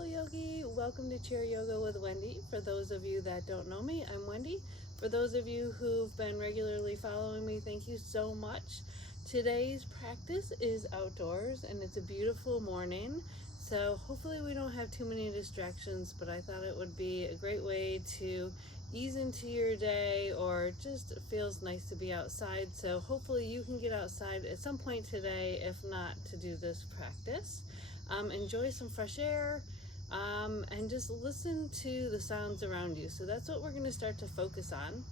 Hello yogi, welcome to Chair Yoga with Wendy. For those of you that don't know me, I'm Wendy. For those of you who've been regularly following me, thank you so much. Today's practice is outdoors and it's a beautiful morning, so hopefully we don't have too many distractions, but I thought it would be a great way to ease into your day, or just feels nice to be outside. So hopefully you can get outside at some point today, if not to do this practice. Enjoy some fresh air, and just listen to the sounds around you. So that's what we're going to start to focus on.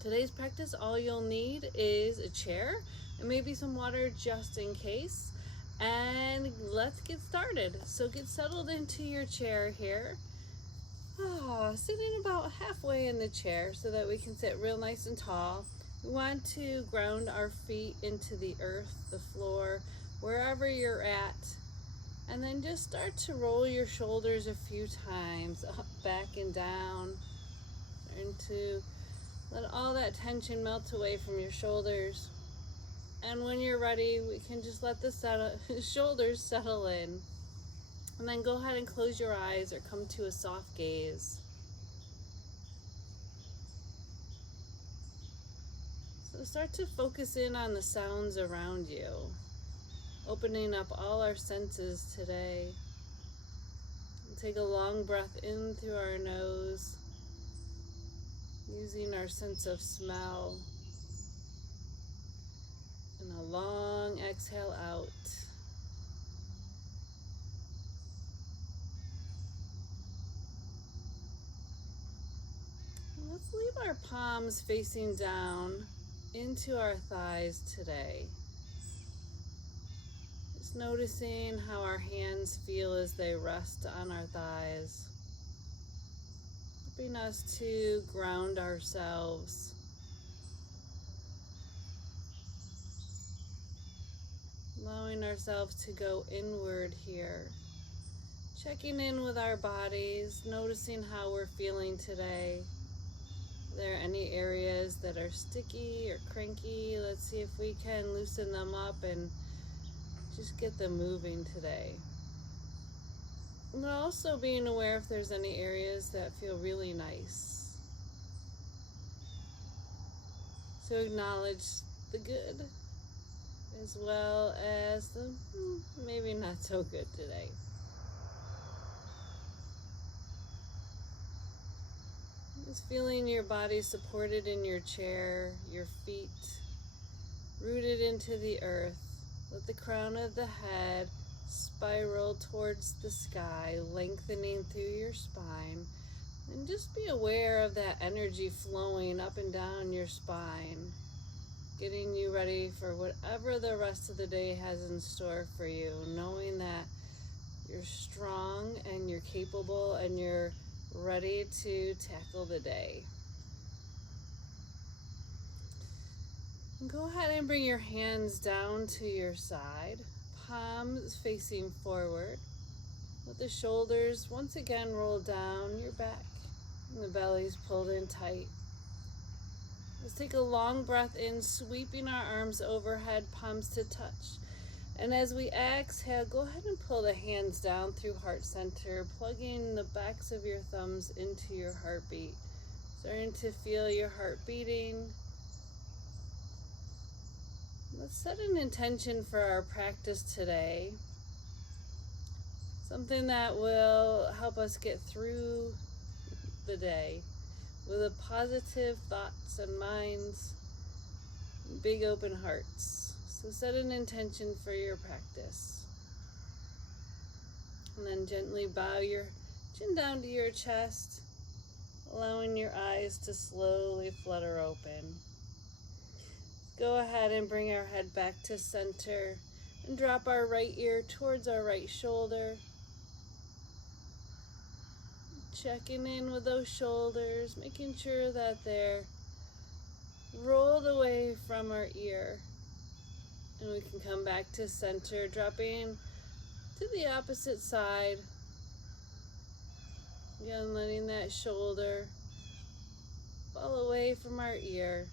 Today's practice, all you'll need is a chair and maybe some water just in case. And let's get started. So get settled into your chair here. Sitting about halfway in the chair so that we can sit real nice and tall. We want to ground our feet into the earth, the floor, wherever you're at. And then just start to roll your shoulders a few times, up, back, and down. Starting to let all that tension melt away from your shoulders. And when you're ready, we can just let the shoulders settle in. And then go ahead and close your eyes or come to a soft gaze. So start to focus in on the sounds around you, opening up all our senses today. And take a long breath in through our nose, using our sense of smell, and a long exhale out. Let's leave our palms facing down into our thighs today. Just noticing how our hands feel as they rest on our thighs, helping us to ground ourselves. Allowing ourselves to go inward here. Checking in with our bodies, noticing how we're feeling today. Are there any areas that are sticky or cranky? Let's see if we can loosen them up and just get them moving today. But also being aware if there's any areas that feel really nice. So acknowledge the good as well as the maybe not so good today. Just feeling your body supported in your chair, your feet rooted into the earth. Let the crown of the head spiral towards the sky, lengthening through your spine. And just be aware of that energy flowing up and down your spine, getting you ready for whatever the rest of the day has in store for you, knowing that you're strong and you're capable and you're ready to tackle the day. Go ahead and bring your hands down to your side, palms facing forward. Let the shoulders once again roll down your back and the belly's pulled in tight. Let's take a long breath in, sweeping our arms overhead, palms to touch. And as we exhale, go ahead and pull the hands down through heart center, plugging the backs of your thumbs into your heartbeat. Starting to feel your heart beating. Let's set an intention for our practice today. Something that will help us get through the day with a positive thoughts and minds, big open hearts. So set an intention for your practice. And then gently bow your chin down to your chest, allowing your eyes to slowly flutter open. Go ahead and bring our head back to center and drop our right ear towards our right shoulder. Checking in with those shoulders, making sure that they're rolled away from our ear. And we can come back to center, dropping to the opposite side. Again, letting that shoulder fall away from our ear.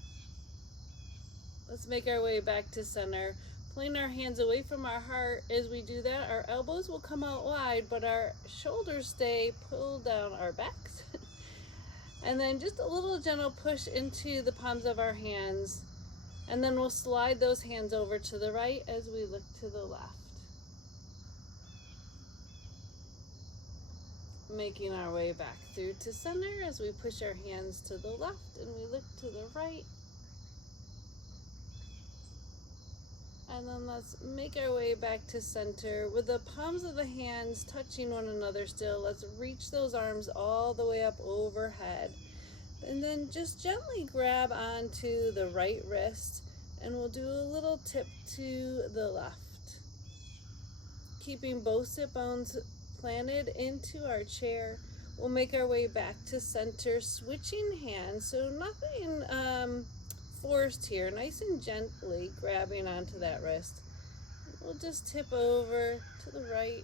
Let's make our way back to center, Pulling our hands away from our heart. As we do that, our elbows will come out wide, but our shoulders stay pulled down our backs. And then just a little gentle push into the palms of our hands. And then we'll slide those hands over to the right as we look to the left. Making our way back through to center as we push our hands to the left and we look to the right. And then let's make our way back to center with the palms of the hands touching one another still. Let's reach those arms all the way up overhead. And then just gently grab onto the right wrist and we'll do a little tip to the left. Keeping both sit bones planted into our chair. We'll make our way back to center, switching hands, so nothing forced here, nice and gently grabbing onto that wrist. We'll just tip over to the right.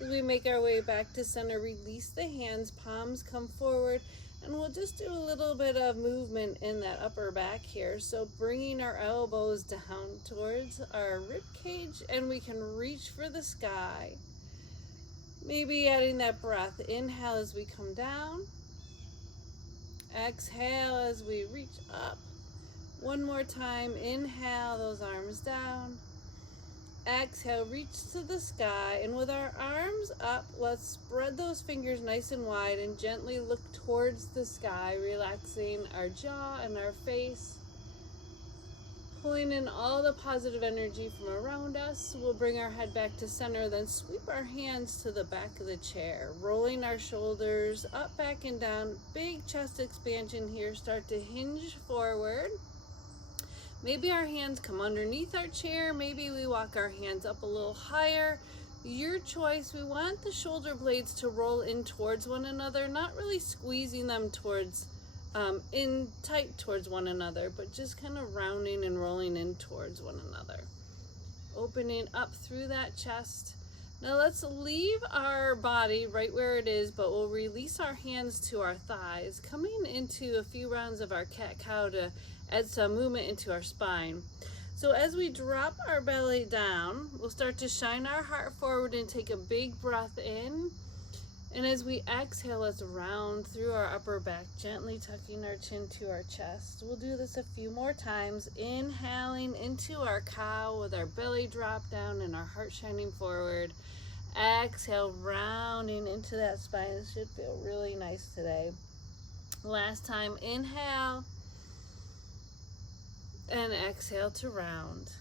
As we make our way back to center, release the hands, palms come forward, and we'll just do a little bit of movement in that upper back here. So bringing our elbows down towards our rib cage, and we can reach for the sky. Maybe adding that breath. Inhale as we come down. Exhale as we reach up. One more time. Inhale, those arms down. Exhale, reach to the sky, and with our arms up, let's spread those fingers nice and wide and gently look towards the sky, relaxing our jaw and our face, pulling in all the positive energy from around us. We'll bring our head back to center, then sweep our hands to the back of the chair, rolling our shoulders up, back, and down. Big chest expansion here. Start to hinge forward. Maybe our hands come underneath our chair. Maybe we walk our hands up a little higher. Your choice. We want the shoulder blades to roll in towards one another, not really squeezing them towards, in tight towards one another, but just kind of rounding and rolling in towards one another. Opening up through that chest. Now let's leave our body right where it is, but we'll release our hands to our thighs, coming into a few rounds of our cat-cow to add some movement into our spine. So as we drop our belly down, we'll start to shine our heart forward and take a big breath in. And as we exhale, let's round through our upper back, gently tucking our chin to our chest. We'll do this a few more times. Inhaling into our cow with our belly drop down and our heart shining forward. Exhale, rounding into that spine. This should feel really nice today. Last time, inhale. And exhale to round.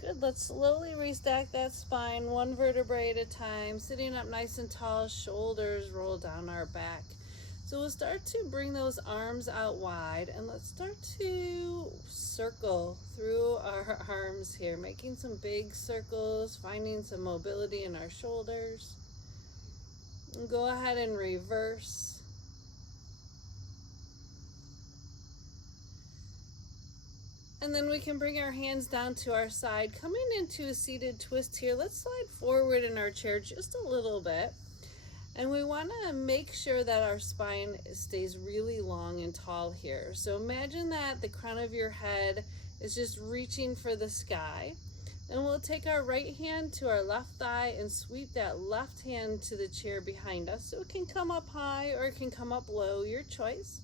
Good, let's slowly restack that spine, one vertebrae at a time, sitting up nice and tall, shoulders roll down our back. So we'll start to bring those arms out wide, and let's start to circle through our arms here, making some big circles, finding some mobility in our shoulders. And go ahead and reverse. And then we can bring our hands down to our side, coming into a seated twist here. Let's slide forward in our chair just a little bit. And we want to make sure that our spine stays really long and tall here. So imagine that the crown of your head is just reaching for the sky. And we'll take our right hand to our left thigh and sweep that left hand to the chair behind us. So it can come up high or it can come up low, your choice.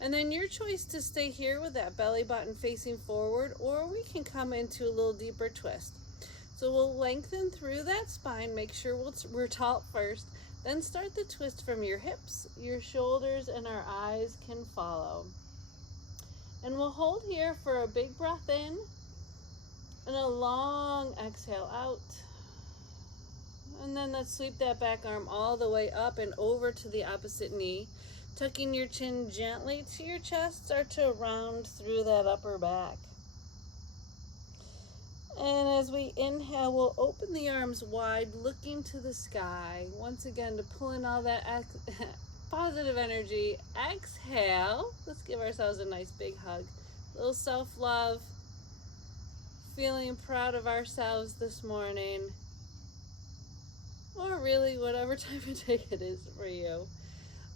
And then your choice to stay here with that belly button facing forward, or we can come into a little deeper twist. So we'll lengthen through that spine, make sure we're tall first, then start the twist from your hips, your shoulders, and our eyes can follow. And we'll hold here for a big breath in and a long exhale out. And then let's sweep that back arm all the way up and over to the opposite knee. Tucking your chin gently to your chest, start to round through that upper back. And as we inhale, we'll open the arms wide, looking to the sky. Once again, to pull in all that positive energy. Exhale. Let's give ourselves a nice big hug. A little self-love. Feeling proud of ourselves this morning. Or really, whatever time of day it is for you.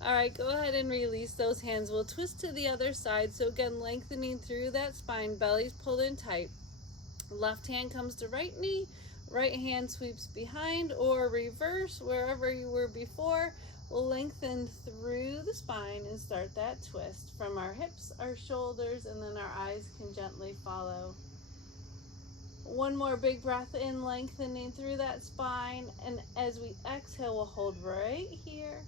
All right, go ahead and release those hands. We'll twist to the other side. So again, lengthening through that spine, belly's pulled in tight. Left hand comes to right knee, right hand sweeps behind, or reverse wherever you were before. We'll lengthen through the spine and start that twist from our hips, our shoulders, and then our eyes can gently follow. One more big breath in, lengthening through that spine, and as we exhale, we'll hold right here.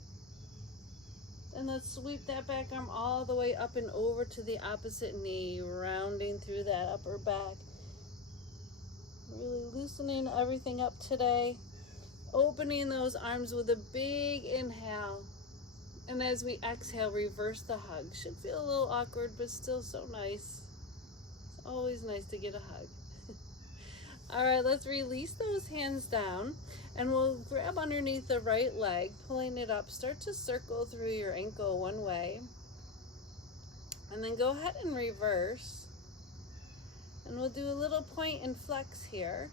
And let's sweep that back arm all the way up and over to the opposite knee, rounding through that upper back. Really loosening everything up today. Opening those arms with a big inhale. And as we exhale, reverse the hug. Should feel a little awkward, but still so nice. It's always nice to get a hug. All right, let's release those hands down. And we'll grab underneath the right leg, pulling it up. Start to circle through your ankle one way. And then go ahead and reverse. And we'll do a little point and flex here.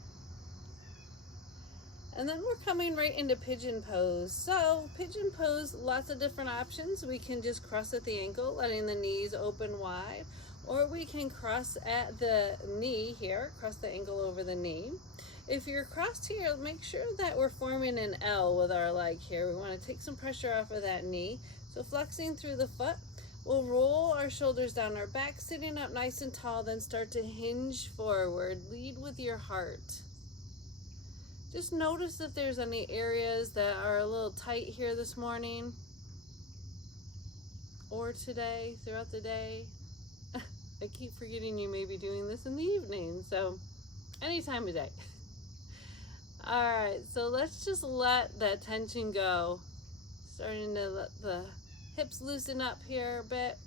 And then we're coming right into pigeon pose. So pigeon pose, lots of different options. We can just cross at the ankle, letting the knees open wide. Or we can cross at the knee here, cross the ankle over the knee. If you're crossed here, make sure that we're forming an L with our leg here. We want to take some pressure off of that knee. So flexing through the foot, we'll roll our shoulders down our back, sitting up nice and tall, then start to hinge forward. Lead with your heart. Just notice if there's any areas that are a little tight here this morning or today, throughout the day. I keep forgetting you may be doing this in the evening, so any time of day. All right, so let's just let that tension go. Starting to let the hips loosen up here a bit.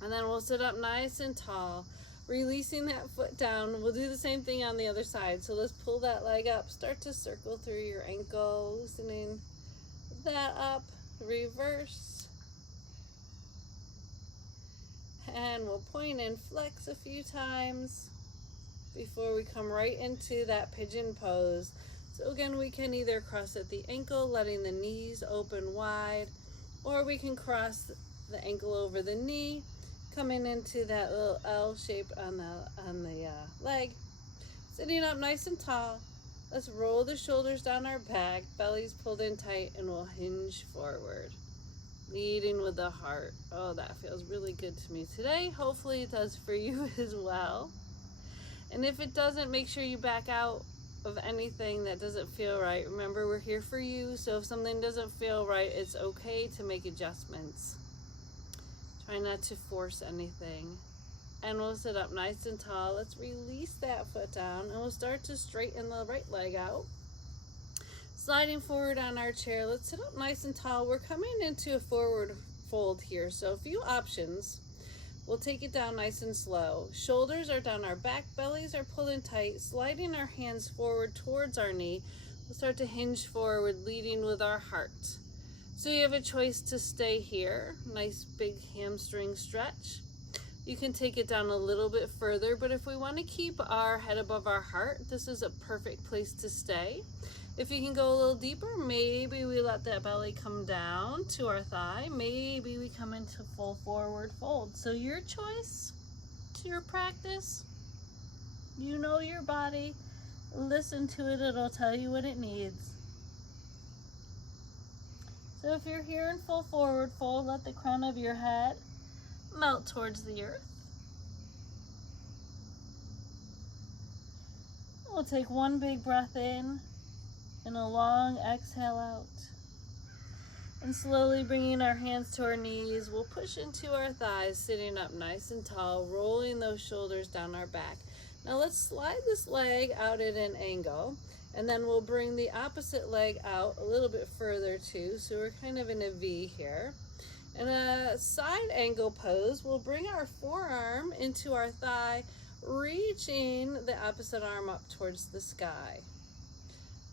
And then we'll sit up nice and tall, releasing that foot down. We'll do the same thing on the other side. So let's pull that leg up, start to circle through your ankle, loosening that up, reverse. And we'll point and flex a few times before we come right into that pigeon pose. So again, we can either cross at the ankle, letting the knees open wide, or we can cross the ankle over the knee, coming into that little L shape on the leg. Sitting up nice and tall. Let's roll the shoulders down our back, belly's pulled in tight, and we'll hinge forward. Leading with the heart. Oh, that feels really good to me today. Hopefully it does for you as well. And if it doesn't, make sure you back out of anything that doesn't feel right. Remember, we're here for you, so if something doesn't feel right, it's okay to make adjustments. Try not to force anything. And we'll sit up nice and tall. Let's release that foot down, and we'll start to straighten the right leg out. Sliding forward on our chair, let's sit up nice and tall. We're coming into a forward fold here, so a few options. We'll take it down nice and slow. Shoulders are down our back, bellies are pulling tight, sliding our hands forward towards our knee. We'll start to hinge forward, leading with our heart. So you have a choice to stay here. Nice big hamstring stretch. You can take it down a little bit further, but if we want to keep our head above our heart, this is a perfect place to stay. If you can go a little deeper, maybe we let that belly come down to our thigh. Maybe we come into full forward fold. So your choice to your practice. You know your body. Listen to it. It'll tell you what it needs. So if you're here in full forward fold, let the crown of your head melt towards the earth. We'll take one big breath in and a long exhale out. And slowly bringing our hands to our knees, we'll push into our thighs, sitting up nice and tall, rolling those shoulders down our back. Now let's slide this leg out at an angle, and then we'll bring the opposite leg out a little bit further too, so we're kind of in a V here. In a side angle pose, we'll bring our forearm into our thigh, reaching the opposite arm up towards the sky.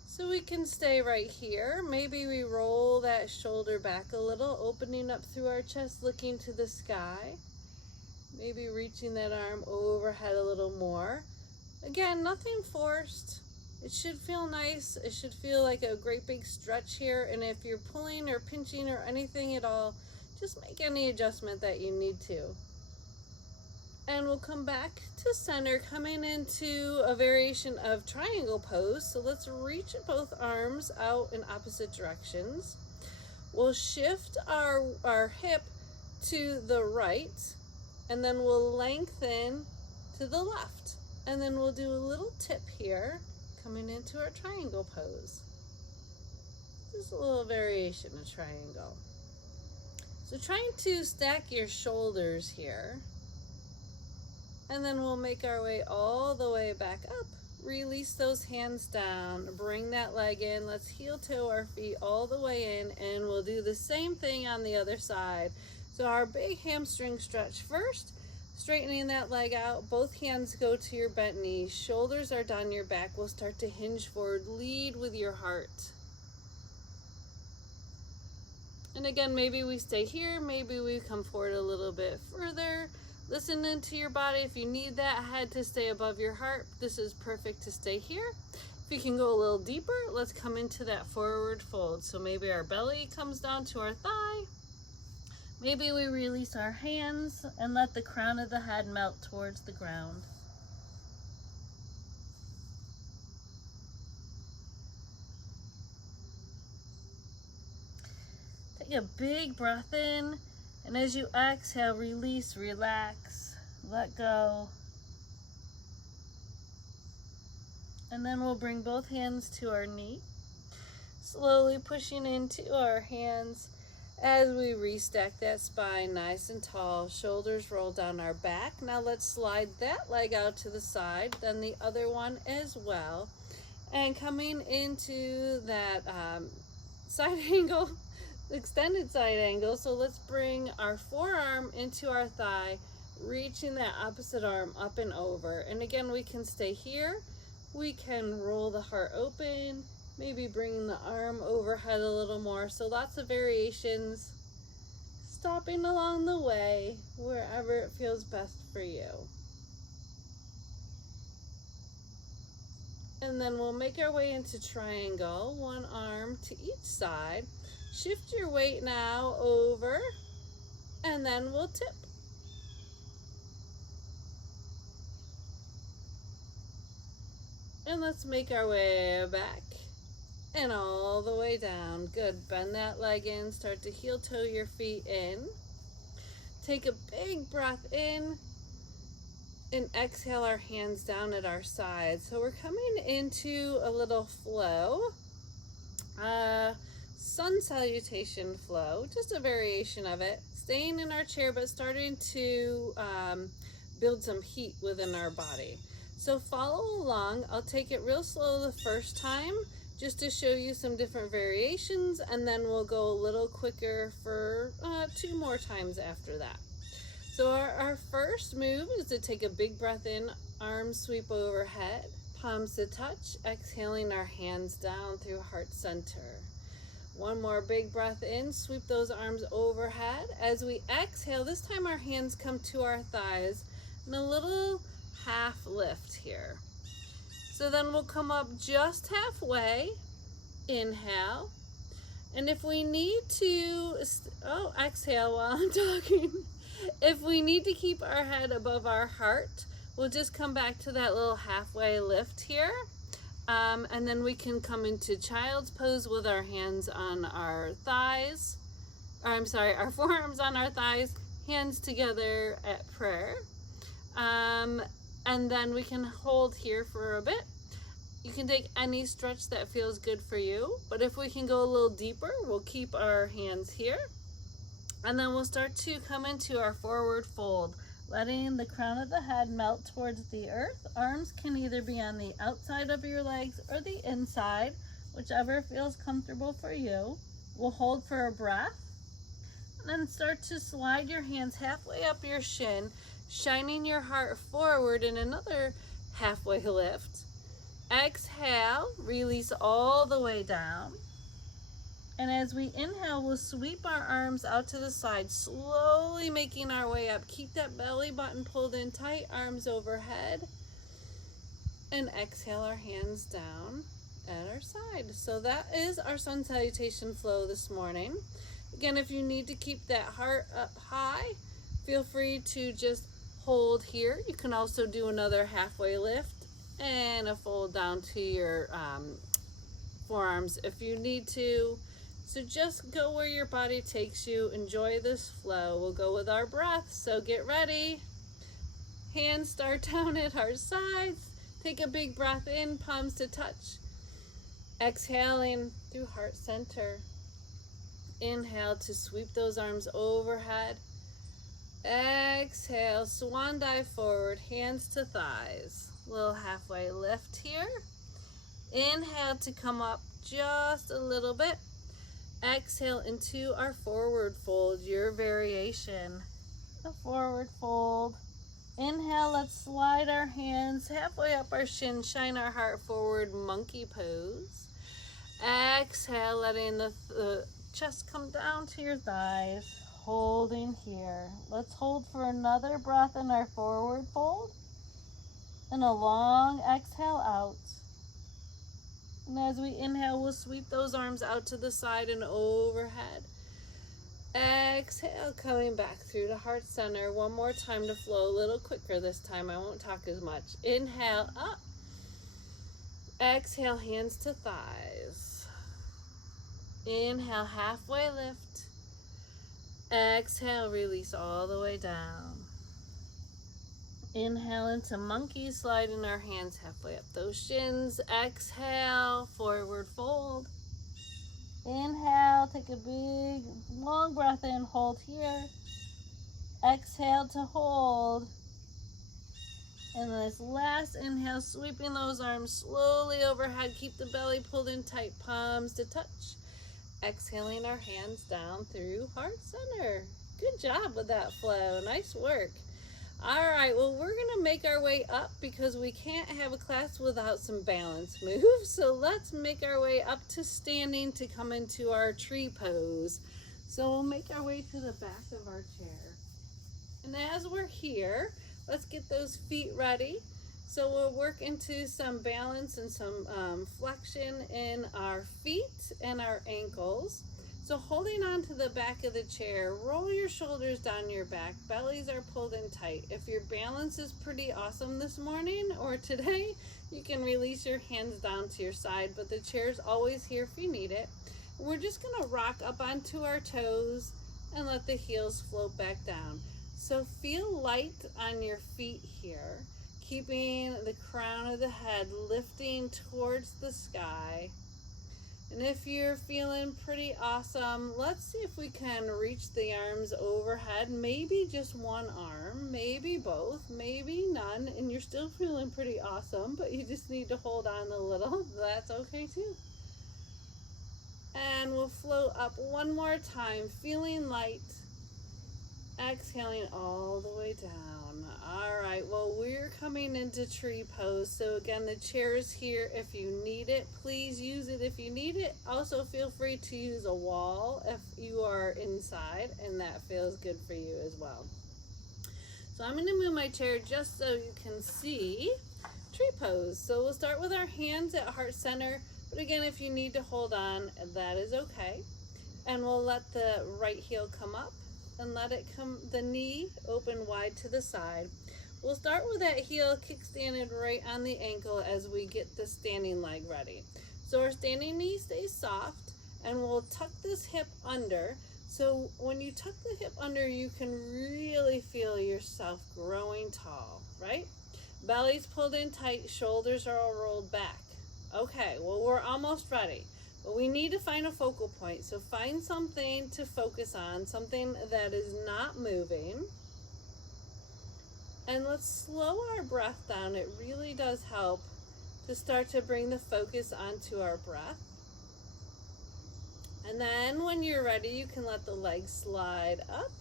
So we can stay right here. Maybe we roll that shoulder back a little, opening up through our chest, looking to the sky. Maybe reaching that arm overhead a little more. Again, nothing forced. It should feel nice. It should feel like a great big stretch here. And if you're pulling or pinching or anything at all, just make any adjustment that you need to. And we'll come back to center, coming into a variation of triangle pose. So let's reach both arms out in opposite directions. We'll shift our hip to the right, and then we'll lengthen to the left. And then we'll do a little tip here, coming into our triangle pose. Just a little variation of triangle. So trying to stack your shoulders here. And then we'll make our way all the way back up. Release those hands down, bring that leg in. Let's heel toe our feet all the way in, and we'll do the same thing on the other side. So our big hamstring stretch first, straightening that leg out. Both hands go to your bent knees. Shoulders are down your back. We'll start to hinge forward. Lead with your heart. And again, maybe we stay here. Maybe we come forward a little bit further. Listen into your body. If you need that head to stay above your heart, this is perfect to stay here. If you can go a little deeper, let's come into that forward fold. So maybe our belly comes down to our thigh. Maybe we release our hands and let the crown of the head melt towards the ground. Take a big breath in. And as you exhale, release, relax, let go. And then we'll bring both hands to our knee, slowly pushing into our hands as we restack that spine nice and tall. Shoulders roll down our back. Now let's slide that leg out to the side, then the other one as well. And coming into that side angle, extended side angle. So let's bring our forearm into our thigh, reaching that opposite arm up and over. And again, we can stay here. We can roll the heart open, maybe bringing the arm overhead a little more. So lots of variations, stopping along the way wherever it feels best for you. And then we'll make our way into triangle, one arm to each side. Shift your weight now over, and then we'll tip. And let's make our way back and all the way down. Good. Bend that leg in, start to heel toe your feet in. Take a big breath in and exhale our hands down at our sides. So we're coming into a little flow. Sun salutation flow, just a variation of it. Staying in our chair, but starting to build some heat within our body. So follow along. I'll take it real slow the first time, just to show you some different variations, and then we'll go a little quicker for 2 more times after that. So our first move is to take a big breath in, arms sweep overhead, palms to touch, exhaling our hands down through heart center. One more big breath in, sweep those arms overhead. As we exhale, this time our hands come to our thighs and a little half lift here. So then we'll come up just halfway, inhale. And if we need to, exhale while I'm talking. If we need to keep our head above our heart, we'll just come back to that little halfway lift here. And then we can come into child's pose with our hands on our thighs. Our forearms on our thighs, hands together at prayer. And then we can hold here for a bit. You can take any stretch that feels good for you. But if we can go a little deeper, we'll keep our hands here. And then we'll start to come into our forward fold, letting the crown of the head melt towards the earth. Arms can either be on the outside of your legs or the inside, whichever feels comfortable for you. We'll hold for a breath, and then start to slide your hands halfway up your shin, shining your heart forward in another halfway lift. Exhale, release all the way down. And as we inhale, we'll sweep our arms out to the side, slowly making our way up. Keep that belly button pulled in tight, arms overhead. And exhale our hands down at our side. So that is our sun salutation flow this morning. Again, if you need to keep that heart up high, feel free to just hold here. You can also do another halfway lift and a fold down to your forearms if you need to. So just go where your body takes you. Enjoy this flow. We'll go with our breath. So get ready. Hands start down at our sides. Take a big breath in, palms to touch. Exhaling through heart center. Inhale to sweep those arms overhead. Exhale, swan dive forward, hands to thighs. Little halfway lift here. Inhale to come up just a little bit. Exhale into our forward fold, your variation. A forward fold. Inhale, let's slide our hands halfway up our shin, shine our heart forward, monkey pose. Exhale, letting the chest come down to your thighs, holding here. Let's hold for another breath in our forward fold, and a long exhale out. And as we inhale, we'll sweep those arms out to the side and overhead. Exhale, coming back through the heart center. One more time to flow a little quicker this time. I won't talk as much. Inhale, up. Exhale, hands to thighs. Inhale, halfway lift. Exhale, release all the way down. Inhale into monkey, sliding our hands halfway up those shins. Exhale, forward fold. Inhale, take a big, long breath in, hold here. Exhale to hold. And this last inhale, sweeping those arms slowly overhead. Keep the belly pulled in tight, palms to touch. Exhaling our hands down through heart center. Good job with that flow. Nice work. All right, well, we're going to make our way up because we can't have a class without some balance moves. So let's make our way up to standing to come into our tree pose. So we'll make our way to the back of our chair. And as we're here, let's get those feet ready. So we'll work into some balance and some flexion in our feet and our ankles. So holding on to the back of the chair, roll your shoulders down your back, bellies are pulled in tight. If your balance is pretty awesome this morning or today, you can release your hands down to your side, but the chair's always here if you need it. We're just gonna rock up onto our toes and let the heels float back down. So feel light on your feet here, keeping the crown of the head lifting towards the sky. And if you're feeling pretty awesome, let's see if we can reach the arms overhead. Maybe just one arm, maybe both, maybe none, and you're still feeling pretty awesome, but you just need to hold on a little. That's okay too. And we'll float up one more time, feeling light. Exhaling all the way down. All right, well, we're coming into tree pose. So again, the chair is here if you need it. Please use it if you need it. Also, feel free to use a wall if you are inside, and that feels good for you as well. So I'm going to move my chair just so you can see tree pose. So we'll start with our hands at heart center. But again, if you need to hold on, that is okay. And we'll let the right heel come up. And let it come, the knee open wide to the side. We'll start with that heel kickstanded right on the ankle as we get the standing leg ready. So our standing knee stays soft, and we'll tuck this hip under. So when you tuck the hip under, you can really feel yourself growing tall, right? Belly's pulled in tight, shoulders are all rolled back. Okay, well, we're almost ready. But we need to find a focal point. So find something to focus on, something that is not moving. And let's slow our breath down. It really does help to start to bring the focus onto our breath. And then when you're ready, you can let the legs slide up.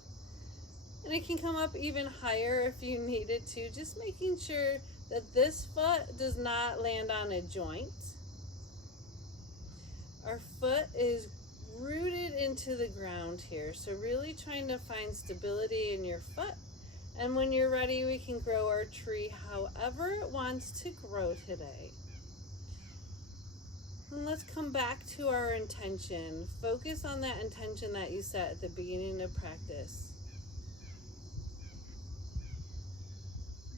And it can come up even higher if you need it to. Just making sure that this foot does not land on a joint. Our foot is rooted into the ground here, so really trying to find stability in your foot And when you're ready, we can grow our tree however it wants to grow today. And let's come back to our intention. Focus on that intention that you set at the beginning of practice.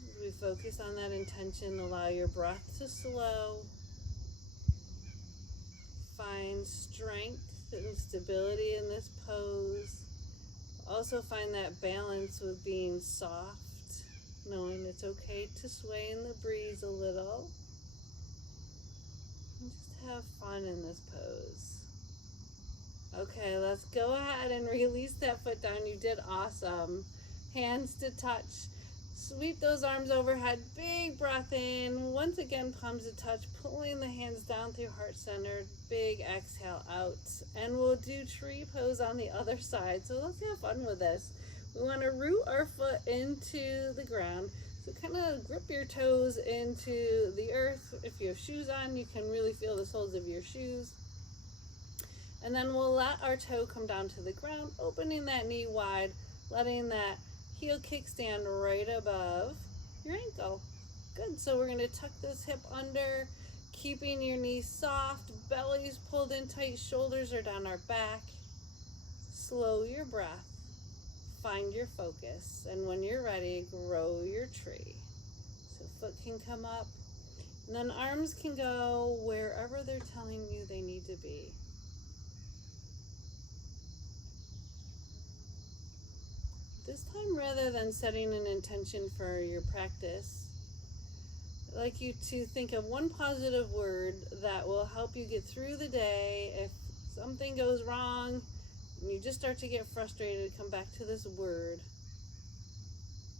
As we focus on that intention, allow your breath to slow. Find strength and stability in this pose. Also find that balance with being soft, knowing it's okay to sway in the breeze a little. And just have fun in this pose. Okay, let's go ahead and release that foot down. You did awesome. Hands to touch. Sweep those arms overhead. Big breath in. Once again, palms to touch. Pulling the hands down through heart center. Big exhale out. And we'll do tree pose on the other side. So let's have fun with this. We want to root our foot into the ground. So kind of grip your toes into the earth. If you have shoes on, you can really feel the soles of your shoes. And then we'll let our toe come down to the ground, opening that knee wide, letting that heel kickstand right above your ankle. Good. So we're going to tuck this hip under, keeping your knees soft, belly's pulled in tight, shoulders are down our back. Slow your breath. Find your focus. And when you're ready, grow your tree. So foot can come up, and then arms can go wherever they're telling you they need to be. This time, rather than setting an intention for your practice, I'd like you to think of one positive word that will help you get through the day. If something goes wrong and you just start to get frustrated, come back to this word.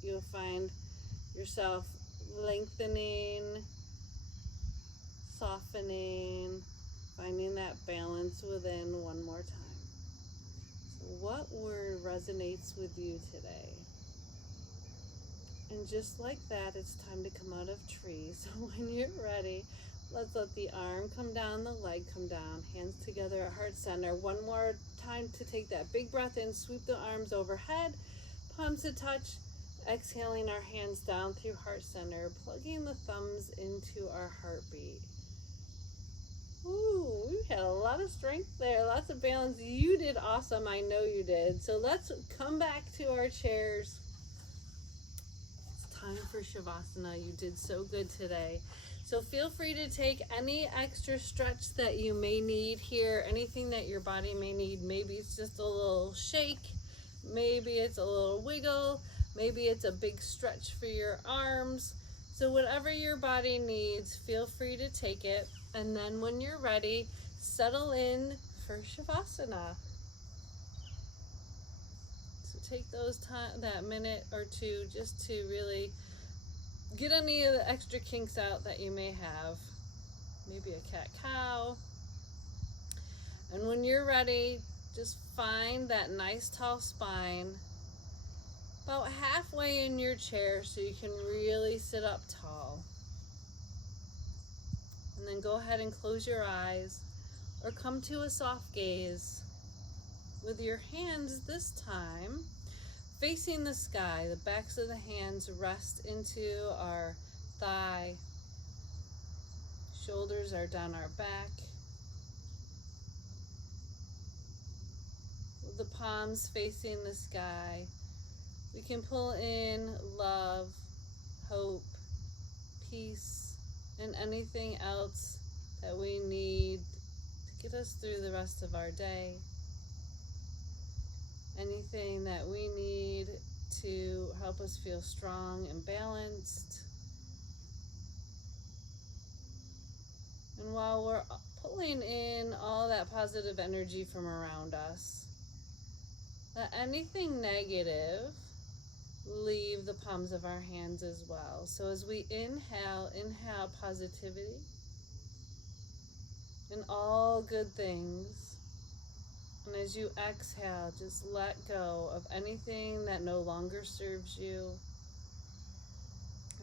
You'll find yourself lengthening, softening, finding that balance within one more time. What word resonates with you today? And just like that, it's time to come out of tree. So when you're ready, let's let the arm come down, the leg come down, hands together at heart center. One more time to take that big breath in, sweep the arms overhead, palms to touch, exhaling our hands down through heart center, plugging the thumbs into our heartbeat. Ooh, we had a lot of strength there, lots of balance. You did awesome, I know you did. So let's come back to our chairs. It's time for Shavasana. You did so good today. So feel free to take any extra stretch that you may need here, anything that your body may need. Maybe it's just a little shake, maybe it's a little wiggle, maybe it's a big stretch for your arms. So whatever your body needs, feel free to take it. And then when you're ready, settle in for Shavasana. So take that minute or two just to really get any of the extra kinks out that you may have. Maybe a cat-cow. And when you're ready, just find that nice tall spine about halfway in your chair so you can really sit up tall. And then go ahead and close your eyes or come to a soft gaze with your hands this time facing the sky. The backs of the hands rest into our thigh. Shoulders are down our back. With the palms facing the sky, we can pull in love, hope, peace, and anything else that we need to get us through the rest of our day. Anything that we need to help us feel strong and balanced. And while we're pulling in all that positive energy from around us, let anything negative leave the palms of our hands as well. So as we inhale positivity and all good things. And as you exhale, just let go of anything that no longer serves you,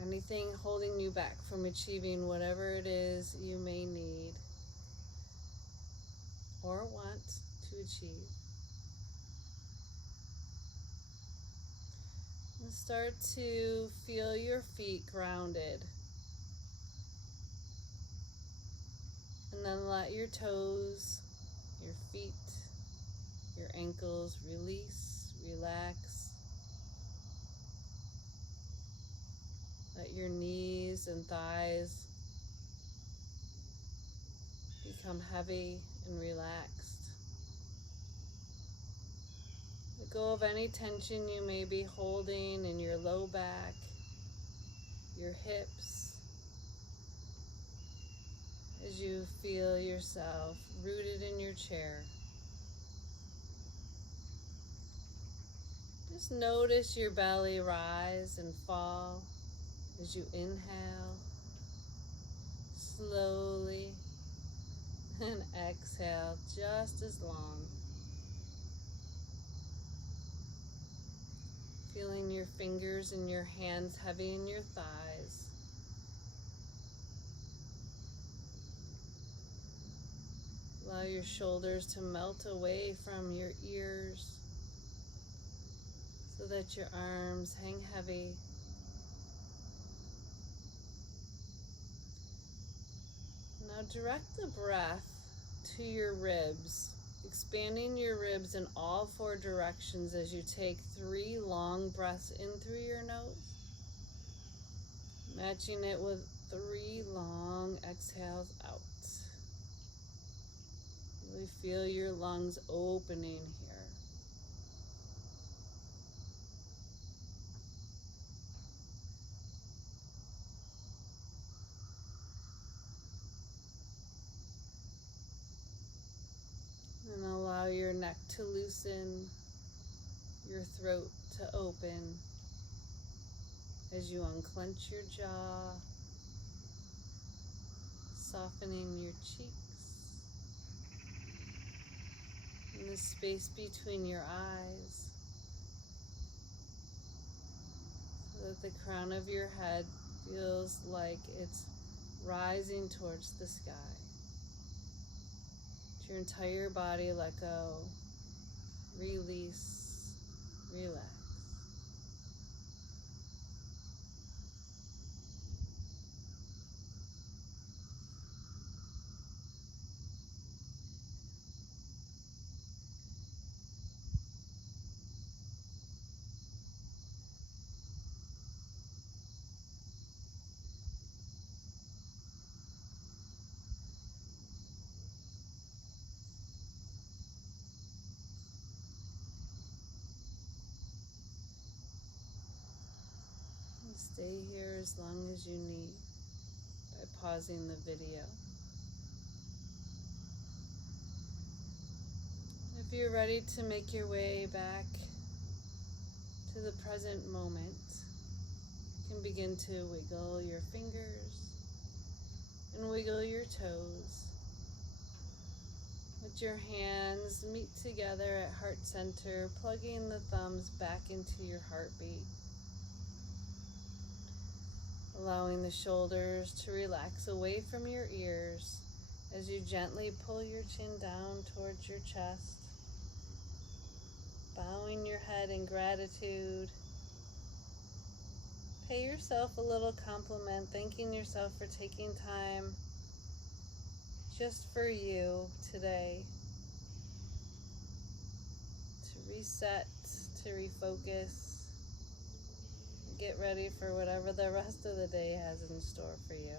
anything holding you back from achieving whatever it is you may need or want to achieve. And Start to feel your feet grounded. And then let your toes, your feet, your ankles release, relax. Let your knees and thighs become heavy and relaxed. Let go of any tension you may be holding in your low back, your hips, as you feel yourself rooted in your chair. Just notice your belly rise and fall as you inhale slowly and exhale just as long. Feeling your fingers and your hands heavy in your thighs. Allow your shoulders to melt away from your ears so that your arms hang heavy. Now direct the breath to your ribs, expanding your ribs in all four directions as you take 3 long breaths in through your nose, matching it with 3 long exhales out. Really feel your lungs opening here. And allow your neck to loosen, your throat to open as you unclench your jaw, softening your cheeks, and the space between your eyes, so that the crown of your head feels like it's rising towards the sky. Let your entire body let go, release, relax. And stay here as long as you need by pausing the video. If you're ready to make your way back to the present moment, you can begin to wiggle your fingers and wiggle your toes. Let your hands meet together at heart center, plugging the thumbs back into your heartbeat. Allowing the shoulders to relax away from your ears as you gently pull your chin down towards your chest. Bowing your head in gratitude. Pay yourself a little compliment, thanking yourself for taking time just for you today to reset, to refocus, get ready for whatever the rest of the day has in store for you.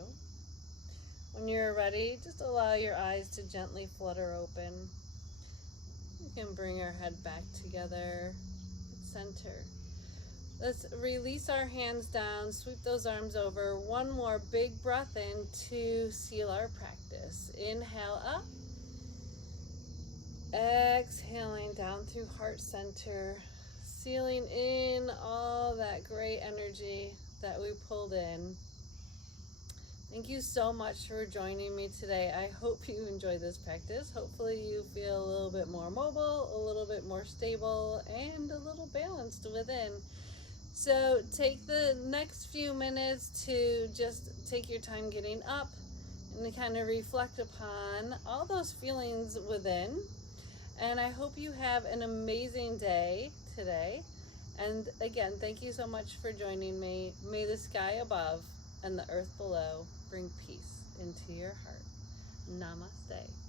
When you're ready, just allow your eyes to gently flutter open. You can bring our head back together at center. Let's release our hands down, sweep those arms over. One more big breath in to seal our practice. Inhale up. Exhaling down through heart center, sealing in all that great energy that we pulled in. Thank you so much for joining me today. I hope you enjoy this practice. Hopefully you feel a little bit more mobile, a little bit more stable, and a little balanced within. So take the next few minutes to just take your time getting up and to kind of reflect upon all those feelings within. And I hope you have an amazing day today. And again, thank you so much for joining me. May the sky above and the earth below bring peace into your heart. Namaste.